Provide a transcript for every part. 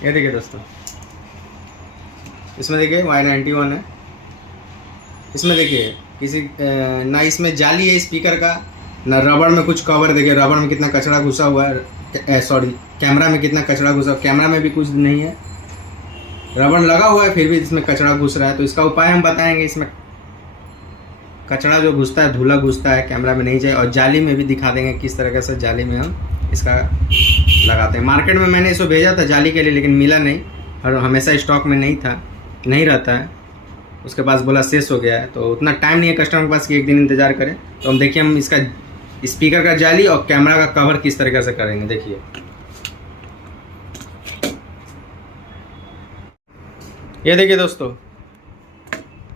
ये देखिए दोस्तों, इसमें देखिए Y91 है। इसमें देखिए किसी ना इसमें जाली है स्पीकर का, ना रबड़ में कुछ कवर। देखिए रबड़ में कितना कचरा घुसा हुआ है, सॉरी कैमरा में कितना कचरा घुसा, कैमरा में भी कुछ नहीं है, रबड़ लगा हुआ है फिर भी इसमें कचरा घुस रहा है। तो इसका उपाय हम बताएंगे। इसमें कचरा जो घुसता है, धूला घुसता है, कैमरा में नहीं जाए। और जाली में भी दिखा देंगे किस तरीके से जाली में हम इसका लगाते हैं। मार्केट में मैंने इसको भेजा था जाली के लिए, लेकिन मिला नहीं और हमेशा स्टॉक में नहीं रहता है। उसके पास बोला शेष हो गया है, तो उतना टाइम नहीं है कस्टमर के पास कि एक दिन इंतज़ार करें। तो हम देखिए हम इसका स्पीकर का जाली और कैमरा का कवर किस तरीके से करेंगे। देखिए ये देखिए दोस्तों,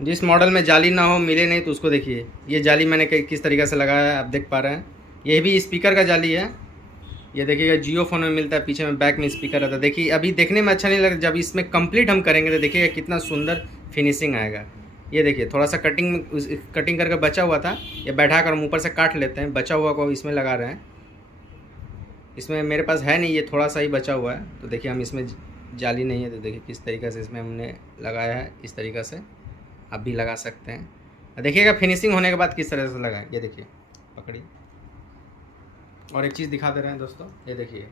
जिस मॉडल में जाली ना हो, मिले नहीं, तो उसको देखिए ये जाली मैंने किस तरीके से लगाया है, आप देख पा रहे हैं। ये भी स्पीकर का जाली है। ये देखिएगा जियो फ़ोन में मिलता है, पीछे में बैक में स्पीकर रहता है। देखिए अभी देखने में अच्छा नहीं लगता, जब इसमें कंप्लीट हम करेंगे तो देखिएगा कितना सुंदर फिनिशिंग आएगा। ये देखिए थोड़ा सा कटिंग करके बचा हुआ था, ये बैठा कर हम ऊपर से काट लेते हैं, बचा हुआ को इसमें लगा रहे हैं। इसमें मेरे पास है नहीं, ये थोड़ा सा ही बचा हुआ है। तो देखिए हम इसमें जाली नहीं है, तो देखिए किस तरीके से इसमें हमने लगाया है। इस तरीक़े से आप भी लगा सकते हैं। देखिएगा फिनिशिंग होने के बाद किस तरह से लगाएं। ये देखिए पकड़िए, और एक चीज़ दिखा दे रहे हैं दोस्तों। ये देखिए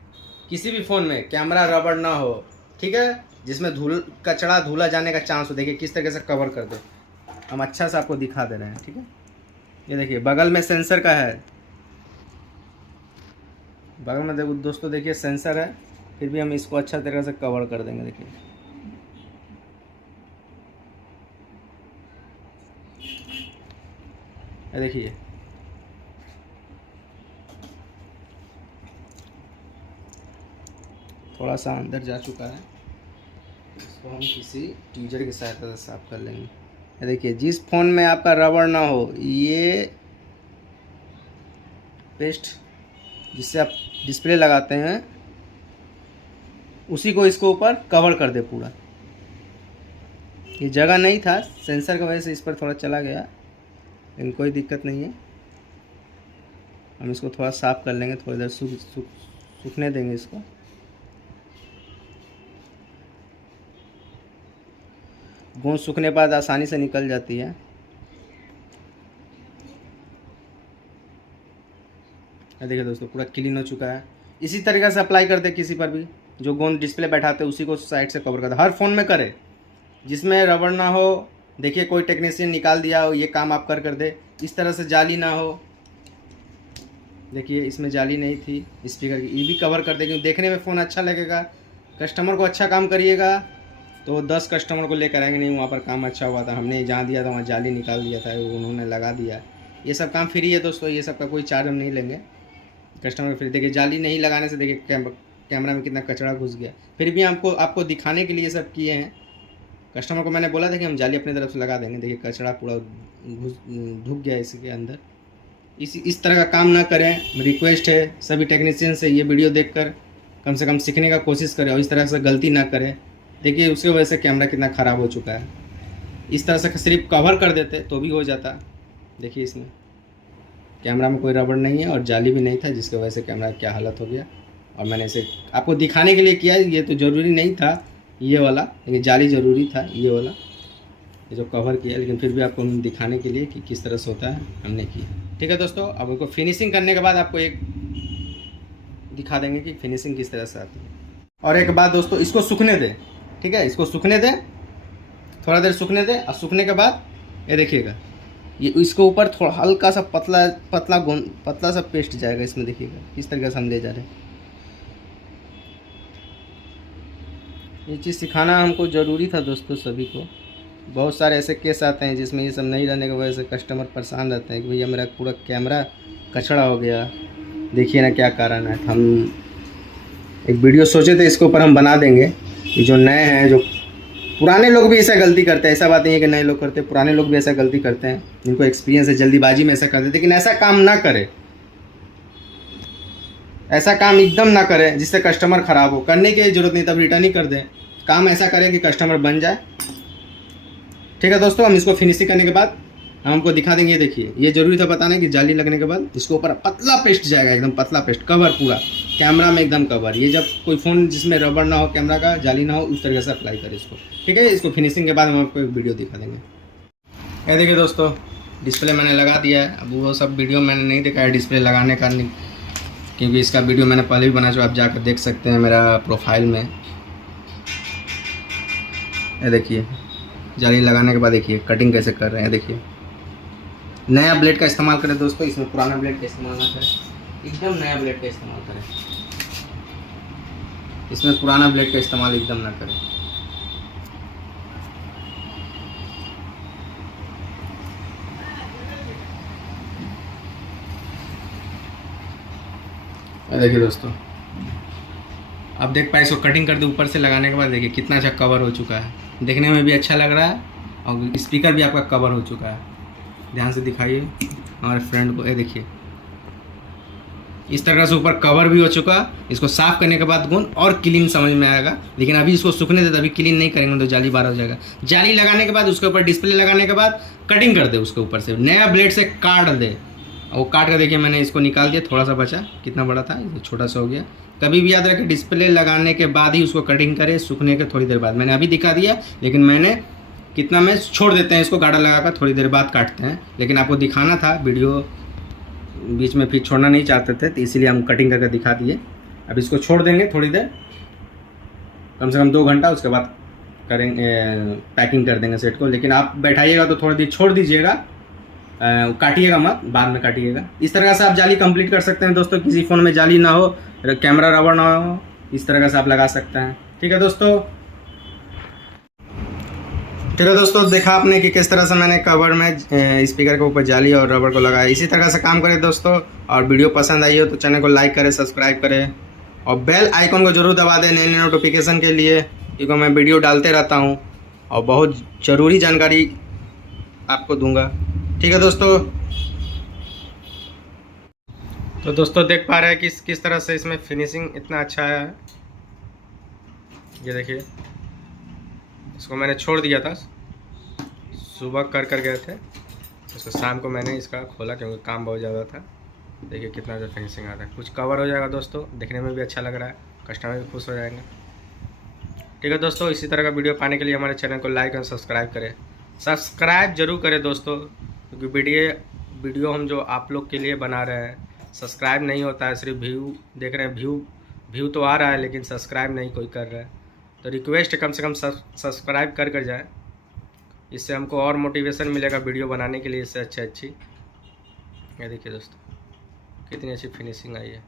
किसी भी फ़ोन में कैमरा रबड़ ना हो, ठीक है, जिसमें कचरा धूला जाने का चांस हो, देखिए किस तरीके से कवर कर दे। हम अच्छा से आपको दिखा दे रहे हैं, ठीक है। ये देखिए बगल में सेंसर का है, बगल में देखो दोस्तों, देखिए सेंसर है, फिर भी हम इसको अच्छा तरीके से कवर कर देंगे। देखिए देखिए थोड़ा सा अंदर जा चुका है, इसको हम किसी टीजर की सहायता से साफ कर लेंगे। देखिए जिस फ़ोन में आपका रबड़ ना हो, ये पेस्ट जिससे आप डिस्प्ले लगाते हैं उसी को इसको ऊपर कवर कर दे पूरा। ये जगह नहीं था, सेंसर की वजह से इस पर थोड़ा चला गया, लेकिन कोई दिक्कत नहीं है। हम इसको थोड़ा साफ़ कर लेंगे, थोड़ी देर सूखने देंगे इसको। गोंद सूखने के बाद आसानी से निकल जाती है। देखिए दोस्तों पूरा क्लीन हो चुका है। इसी तरीके से अप्लाई कर दे किसी पर भी, जो गोंद डिस्प्ले बैठाते हैं उसी को साइड से कवर कर दे। हर फ़ोन में करे जिसमें रबड़ ना हो। देखिए कोई टेक्नीशियन निकाल दिया हो, ये काम आप कर दे। इस तरह से जाली ना हो, देखिए इसमें जाली नहीं थी स्पीकर की, ये भी कवर कर दे, क्योंकि देखने में फ़ोन अच्छा लगेगा। कस्टमर को अच्छा काम करिएगा तो 10 कस्टमर को लेकर आएंगे, नहीं वहाँ पर काम अच्छा हुआ था, हमने जहाँ दिया था वहाँ जाली निकाल दिया था, उन्होंने लगा दिया। ये सब काम फ्री है दोस्तों, ये सब का कोई चार्ज हम नहीं लेंगे कस्टमर फ्री। देखिए जाली नहीं लगाने से देखिए कैमरा में कितना कचरा घुस गया, फिर भी आपको दिखाने के लिए सब किए हैं। कस्टमर को मैंने बोला था कि हम जाली अपनी तरफ से लगा देंगे, देखिए कचरा पूरा ढुक गया इसके अंदर। इस तरह का काम ना करें, रिक्वेस्ट है सभी टेक्नीशियन से। ये वीडियो देखकर कम से कम सीखने का कोशिश करें और इस तरह से गलती ना करें। देखिए उसकी वजह से कैमरा कितना ख़राब हो चुका है। इस तरह से सिर्फ कवर कर देते तो भी हो जाता। देखिए इसमें कैमरा में कोई रबड़ नहीं है और जाली भी नहीं था, जिसकी वजह से कैमरा क्या हालत हो गया। और मैंने इसे आपको दिखाने के लिए किया, ये तो ज़रूरी नहीं था ये वाला, लेकिन जाली ज़रूरी था ये वाला, ये जो कवर किया, लेकिन फिर भी आपको हम दिखाने के लिए कि किस तरह से होता है हमने किया। ठीक है दोस्तों, अब उनको फिनिशिंग करने के बाद आपको एक दिखा देंगे कि फिनिशिंग किस तरह से आती है। और एक बात दोस्तों, इसको सूखने दें, ठीक है, इसको सूखने दें, थोड़ा देर सूखने दें। और सूखने के बाद ये देखिएगा, ये इसको ऊपर थोड़ा हल्का सा पतला सा पेस्ट जाएगा इसमें। देखिएगा किस तरीके से हम ले जा रहे हैं। ये चीज़ सिखाना हमको ज़रूरी था दोस्तों सभी को। बहुत सारे ऐसे केस आते हैं जिसमें ये सब नहीं रहने की वजह से कस्टमर परेशान रहते हैं कि भैया मेरा पूरा कैमरा कचड़ा हो गया, देखिए ना क्या कारण है। हम एक वीडियो सोचे थे इसके ऊपर हम बना देंगे। ये जो नए हैं, जो पुराने लोग भी ऐसा गलती करते हैं, ऐसा बात नहीं है कि नए लोग करते हैं, पुराने लोग भी ऐसा गलती करते हैं, जिनको एक्सपीरियंस है, जल्दीबाजी में ऐसा करते हैं। लेकिन ऐसा काम ना करें, ऐसा काम एकदम ना करें जिससे कस्टमर ख़राब हो। करने की ज़रूरत नहीं, तब रिटर्न ही कर दें। काम ऐसा करें कि कस्टमर बन जाए। ठीक है दोस्तों, हम इसको फिनिशिंग करने के बाद हम आपको दिखा देंगे। देखिए ये ज़रूरी था बताना कि जाली लगने के बाद इसको ऊपर पतला पेस्ट जाएगा, एकदम पतला पेस्ट कवर पूरा। कैमरा में एकदम कवर। ये जब कोई फ़ोन जिसमें रबर ना हो, कैमरा का जाली ना हो, उस तरीके से अप्लाई करें इसको। ठीक है, इसको फिनिशिंग के बाद हम आपको एक वीडियो दिखा देंगे। ये देखिए दोस्तों, डिस्प्ले मैंने लगा दिया है। अब वो सब वीडियो मैंने नहीं दिखाया डिस्प्ले लगाने का, क्योंकि इसका वीडियो मैंने पहले भी बनाया, जो आप जाकर देख सकते हैं मेरा प्रोफाइल में। ये देखिए जाली लगाने के बाद देखिए कटिंग कैसे कर रहे हैं। देखिए नया ब्लेड का इस्तेमाल करें दोस्तों, इसमें पुराना ब्लेड का इस्तेमाल ना करें, एकदम नया ब्लेड का इस्तेमाल करें। इसमें पुराना ब्लेड का इस्तेमाल एकदम ना करें। देखिए दोस्तों, आप देख पाए, इसको कटिंग कर दे ऊपर से लगाने के बाद देखिए कितना अच्छा कवर हो चुका है, देखने में भी अच्छा लग रहा है और स्पीकर भी आपका कवर हो चुका है। ध्यान से दिखाइए हमारे फ्रेंड को। ये देखिए इस तरह से ऊपर कवर भी हो चुका। इसको साफ़ करने के बाद गुण और क्लीन समझ में आएगा, लेकिन अभी इसको सूखने दे, अभी क्लीन नहीं करेंगे तो जाली बाहर हो जाएगा। जाली लगाने के बाद उसके ऊपर डिस्प्ले लगाने के बाद कटिंग कर दे, उसके ऊपर से नया ब्लेड से काट दे। वो काट कर देखिए मैंने इसको निकाल दिया, थोड़ा सा बचा, कितना बड़ा था, छोटा सा हो गया। कभी भी याद रखें डिस्प्ले लगाने के बाद ही उसको कटिंग करें, सूखने के थोड़ी देर बाद। मैंने अभी दिखा दिया, लेकिन मैंने कितना में छोड़ देते हैं इसको, गाढ़ा लगा कर थोड़ी देर बाद काटते हैं, लेकिन आपको दिखाना था, वीडियो बीच में फिर छोड़ना नहीं चाहते थे, तो इसीलिए हम कटिंग करके दिखा दिए। अब इसको छोड़ देंगे थोड़ी देर, कम से कम 2 घंटा, उसके बाद करेंगे पैकिंग कर देंगे सेट को। लेकिन आप बैठाइएगा तो थोड़ी देर छोड़ दीजिएगा, काटिएगा मत, बाद में काटिएगा। इस तरह से आप जाली कंप्लीट कर सकते हैं दोस्तों। किसी फ़ोन में जाली ना हो, कैमरा रबर ना हो, इस तरह से आप लगा सकते हैं। ठीक है दोस्तों, देखा आपने कि किस तरह से मैंने कवर में स्पीकर के ऊपर जाली और रबर को लगाया। इसी तरह से काम करें दोस्तों, और वीडियो पसंद आई हो तो चैनल को लाइक करें, सब्सक्राइब करें और बेल आइकन को जरूर दबा दें नए नोटिफिकेशन के लिए, क्योंकि मैं वीडियो डालते रहता हूं और बहुत ज़रूरी जानकारी आपको दूंगा। ठीक है दोस्तों, तो दोस्तों देख पा रहे हैं कि किस तरह से इसमें फिनिशिंग इतना अच्छा है। ये देखिए, इसको मैंने छोड़ दिया था, सुबह कर गए थे, इसको शाम को मैंने इसका खोला क्योंकि काम बहुत ज़्यादा था। देखिए कितना अच्छा फिनिशिंग आता है, कुछ कवर हो जाएगा दोस्तों, देखने में भी अच्छा लग रहा है, कस्टमर भी खुश हो जाएंगे। ठीक है दोस्तों, इसी तरह का वीडियो पाने के लिए हमारे चैनल को लाइक और सब्सक्राइब करें। सब्सक्राइब जरूर करें दोस्तों, क्योंकि वीडियो हम जो आप लोग के लिए बना रहे हैं, सब्सक्राइब नहीं होता है, सिर्फ व्यू देख रहे हैं, व्यू तो आ रहा है लेकिन सब्सक्राइब नहीं कोई कर रहा है। तो रिक्वेस्ट है कम से कम सब्सक्राइब कर जाए, इससे हमको और मोटिवेशन मिलेगा वीडियो बनाने के लिए, इससे अच्छी। ये देखिए दोस्तों कितनी अच्छी फिनिशिंग आई है।